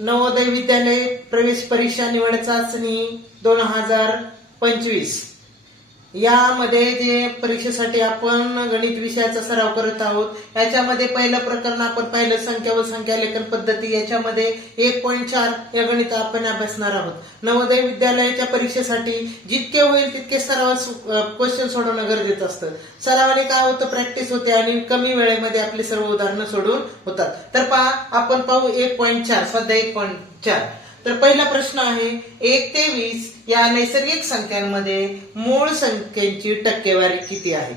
नवोदय विद्यालय प्रवेश परीक्षा निवड चाचणी दोन हजार पंचवीस. यामध्ये जे परीक्षेसाठी आपण गणित विषयाचा सराव करत आहोत याच्यामध्ये पहिलं प्रकरण आपण पाहिलं संख्या व संख्या लेखन पद्धती याच्यामध्ये एक पॉईंट चार या गणित आपण अभ्यासणार आहोत. नवोदय विद्यालयाच्या परीक्षेसाठी जितके होईल तितके सराव क्वेश्चन सोडवणं गरजेचं असतं. सरावाने काय होतं प्रॅक्टिस होते आणि कमी वेळेमध्ये आपली सर्व उदाहरणं सोडून होतात. तर पहा आपण पाहू एक पॉईंट चार सध्या एक पॉईंट चार. तर पहिला प्रश्न आहे एक ते वीस या नैसर्गिक संख्यांमध्ये मूळ संख्येची टक्केवारी किती आहे?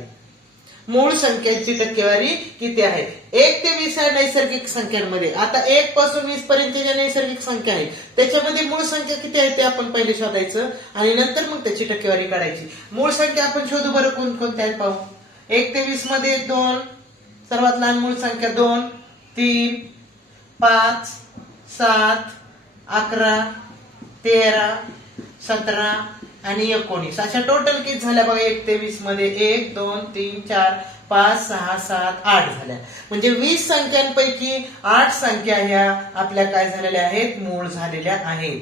मूळ संख्यांची टक्केवारी किती आहे? एक ते वीस या नैसर्गिक संख्यांमध्ये. आता एक पासून वीस पर्यंत ज्या नैसर्गिक संख्या आहे त्याच्यामध्ये मूळ संख्या किती आहे ते आपण पहिले शोधायचं आणि नंतर मग त्याची टक्केवारी काढायची. मूळ संख्या आपण शोधू बरं कोणकोणत्या आहेत पाहू. एक ते वीसमध्ये दोन सर्वात लहान मूळ संख्या दोन तीन पाच सात अकरा तेरा सतरा आणि एकोणीस. अशा टोटल किती झाल्या बघा? एक ते वीसमध्ये एक दोन तीन चार पाच सहा सात आठ झाल्या. म्हणजे वीस संख्यांपैकी आठ संख्या ह्या आपल्या काय झालेल्या आहेत? मूळ झालेल्या आहेत.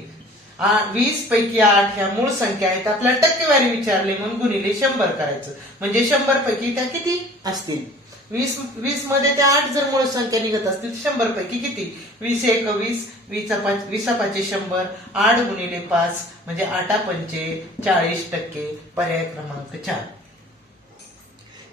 आ- वीस पैकी आठ ह्या मूळ संख्या आहेत. आपल्याला टक्केवारी विचारली म्हणून गुणिले शंभर करायचं. म्हणजे शंभर पैकी त्या किती? असतील. वीस वीसमध्ये त्या आठ जर मूळ संख्या निघत असतील शंभर पैकी किती? वीस एक वीस वीस पाच वीसा पाचशे शंभर आठ गुणिले पाच म्हणजे आठा पंचे चाळीस टक्के पर्याय क्रमांक चार.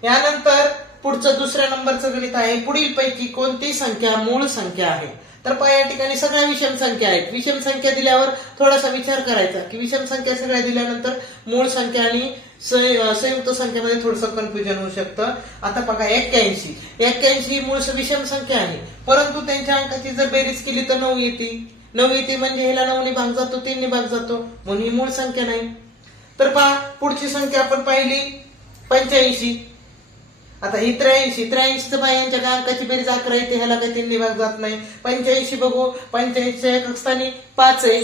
यानंतर पुढचं दुसऱ्या नंबरचं गणित आहे. पुढील पैकी कोणती संख्या मूळ संख्या आहे? तर पहा या ठिकाणी सगळ्या विषम संख्या आहेत. विषम संख्या दिल्यावर थोडासा विचार करायचा की विषम संख्या सगळ्या दिल्यानंतर मूळ संख्या आणि संय- संयुक्त संख्येमध्ये थोडस कन्फ्युजन होऊ शकतं. आता बघा एक्क्याऐंशी. एक्क्याऐंशी ही मूळ विषम संख्या आहे. परंतु त्यांच्या अंकाची जर बेरीज केली तर नऊ येते. नऊ येते म्हणजे ह्याला नऊने भाग जातो तीनने भाग जातो. म्हणून ही मूळ संख्या नाही. तर पहा पुढची संख्या आपण पाहिली. पंच्याऐंशी. आता ही त्र्याऐंशी त्र्याऐंशी बाय यांच्या गांकाची अंकाची बेरीज अकरा येते ह्याला काही तीन विभाग जात नाही. पंच्याऐंशी बघू पंच्याऐंशी एक स्थानी पाच आहे.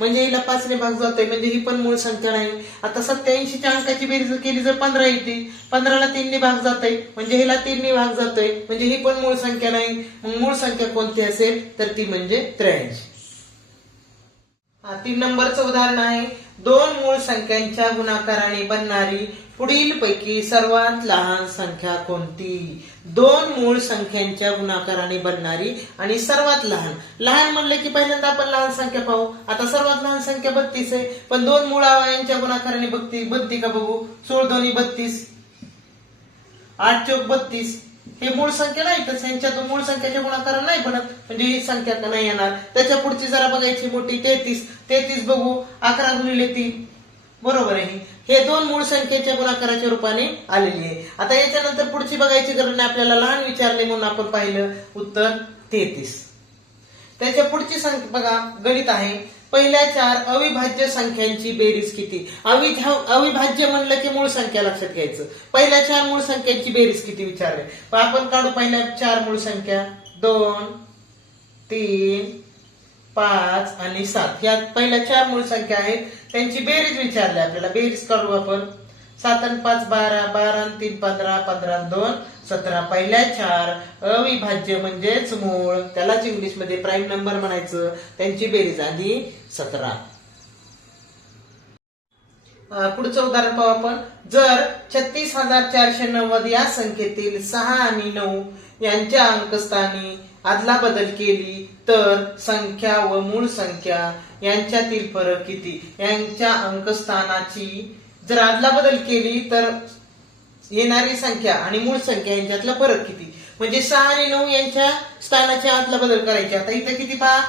म्हणजे हिला पाच ने भाग जातोय म्हणजे ही पण मूळ संख्या नाही. आता सत्याऐंशीच्या अंकाची बेरीज केली जर पंधरा येते पंधराला तीनने भाग जातोय. म्हणजे हिला तीनने भाग जातोय. म्हणजे ही पण मूळ संख्या नाही. मग मूळ संख्या कोणती असेल? तर ती म्हणजे त्र्याऐंशी. हा तीन नंबरचं उदाहरण आहे. दोन मूळ संख्यांच्या गुणाकाराने बनणारी पुढील पैकी सर्वात लहान संख्या कोणती? दोन मूळ संख्यांच्या गुणाकाराने बनणारी आणि सर्वात लहान. लहान म्हणलं की पहिल्यांदा आपण लहान संख्या पाहू. आता सर्वात लहान संख्या बत्तीस आहे. पण दोन मूळ अवयांच्या गुणाकाराने बत्ती बनती का बघू? सोळ दोन्ही बत्तीस. आठ चौक बत्तीस. हे मूळ संख्या नाही तर त्यांच्यातून मूळ संख्याच्या गुणाकार नाही बनत. म्हणजे ही संख्या नाही येणार? त्याच्या पुढची जरा बघायची मोठी तेहतीस. तेहतीस बघू. अकरा गुणिले तीन. बरोबर आहे हे दोन मूळ संख्येच्या गुणाकाराच्या रूपाने आलेली आहे. आता याच्यानंतर पुढची बघायची गरज नाही आपल्याला लहान विचारले म्हणून आपण पाहिलं उत्तर तेहतीस. त्याच्या पुढची संख्या बघा गणित आहे. पहिल्या चार अविभाज्य संख्यांची बेरीज किती? अविभा अविभाज्य म्हणलं की मूळ संख्या लक्षात घ्यायचं. पहिल्या चार मूळ संख्यांची बेरीज किती विचारले? पण आपण काढू पहिल्या चार मूळ संख्या. दोन तीन पाच आणि सात. या पहिल्या चार मूळ संख्या आहेत. त्यांची बेरीज विचारली आपल्याला. बेरीज काढू आपण. सात आणि पाच बारा. बारा आणि तीन पंधरा. पंधरा दोन. सतरा. पहिल्या चार अविभाज्य म्हणजेच मूळ. त्यालाच इंग्लिशमध्ये प्राईम नंबर म्हणायचं. त्यांची बेरीज आली सतरा. पुढचं उदाहरण पाहू आपण. जर छत्तीस हजार चारशे नव्वद या संख्येतील सहा आणि नऊ यांच्या अंकस्थानी आदला बदल केली तर संख्या व मूळ संख्या यांच्यातील फरक किती? यांच्या अंकस्थानाची जर आदला बदल केली तर येणारी संख्या आणि मूळ संख्या यांच्यातला फरक किती? म्हणजे सहा आणि नऊ यांच्या स्थानाच्या आतला बदल करायचे. आता इथं किती पहा?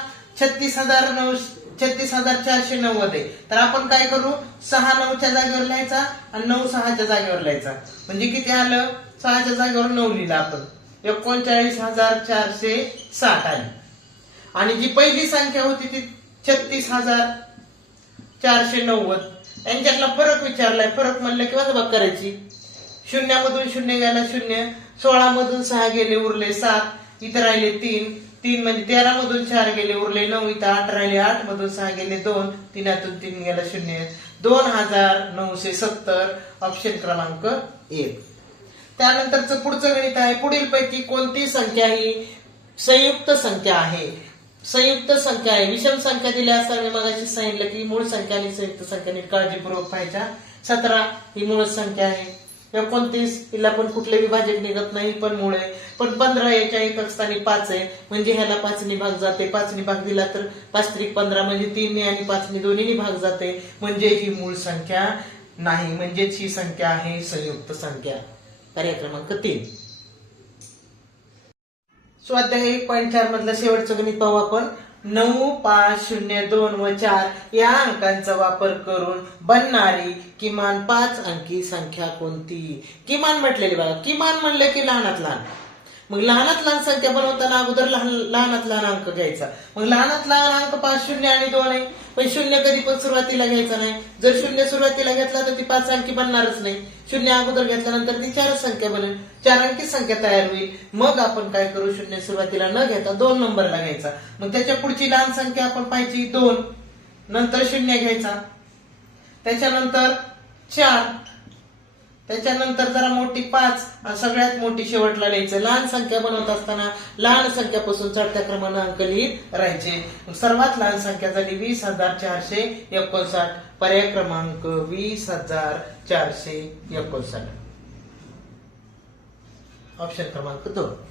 छत्तीस हजार नऊ छत्तीस हजार चारशे नव्वद आहे. तर आपण काय करू? सहा नऊच्या जागेवर लिहायचा आणि नऊ सहाच्या जागेवर लिहायचा. म्हणजे किती आलं? सहाच्या जागेवर नऊ लिहिलं आपण. एकोणचाळीस हजार चारशे साठ आली आणि जी पहिली संख्या होती ती छत्तीस हजार चारशे नव्वद. यांच्यातला फरक विचारलाय फरक म्हणलं की बघ करायची. शून्यामधून शून्य गेला शून्य सोळा मधून सहा गेले उरले सात इथं राहिले तीन. तीन म्हणजे तेरा मधून चार गेले उरले नऊ इथं आठ राहिले आठ मधून सहा गेले दोन तीनातून तीन गेला शून्य. दोन हजार नऊशे सत्तर ऑप्शन क्रमांक एक. त्यानंतरचं पुढचं गणित आहे. पुढील पैकी कोणती संख्या ही संयुक्त संख्या आहे? संयुक्त संख्या आहे. विषम संख्या दिल्या असता मी मगाशी सांगितलं की मूळ संख्या आणि संयुक्त संख्या नीट काळजीपूर्वक पाहायच्या. सतरा ही मूळ संख्या आहे. एकोणतीस हिला पण कुठले विभाजक निघत नाही पण मूळ आहे. पण पंधरा याच्या एकक स्थानी पाच आहे. म्हणजे ह्याला पाचनी भाग जाते. पाचनी भाग दिला तर पाच त्रिक पंधरा म्हणजे तीनने आणि पाचनी दोन्हीनी भाग जाते. म्हणजे ही मूळ संख्या नाही. म्हणजेच ही संख्या आहे संयुक्त संख्या. पर्याय क्रमांक तीन. स्वाध्याय एक पॉईंट चार मधलं शेवटचं गणित पाहू आपण. नऊ पाच शून्य दोन व चार या अंकांचा वापर करून बनणारी किमान पाच अंकी संख्या कोणती? किमान म्हटलेली बघा. किमान म्हणलं की लहानात लहान. मग लहानात लहान संख्या बनवताना अगोदर लहान लहानात लहान अंक घ्यायचा. मग लहानात लहान अंक पाच शून्य आणि दोन आहे. पण शून्य कधी पण सुरुवातीला घ्यायचा नाही. जर शून्य सुरुवातीला घेतला तर ती पाच अंकी बनणारच नाही. शून्य अगोदर घेतल्यानंतर ती चारच संख्या बनेल. चार अंकी संख्या तयार होईल. मग आपण काय करू? शून्य सुरुवातीला न घेता दोन नंबरला घ्यायचा. मग त्याच्या पुढची लहान संख्या आपण पाहिजे दोन. नंतर शून्य घ्यायचा. त्याच्यानंतर चार. त्याच्यानंतर जरा मोठी पाच सगळ्यात मोठी शेवटला लिहायचं लहान संख्या बनवत असताना लहान संख्यापासून चढत्या क्रमानं अंक लिहित राहायचे. सर्वात लहान संख्या झाली वीस हजार चारशे एकोणसाठ. पर्याय क्रमांक वीस हजार चारशे एकोणसाठ. ऑप्शन क्रमांक दोन.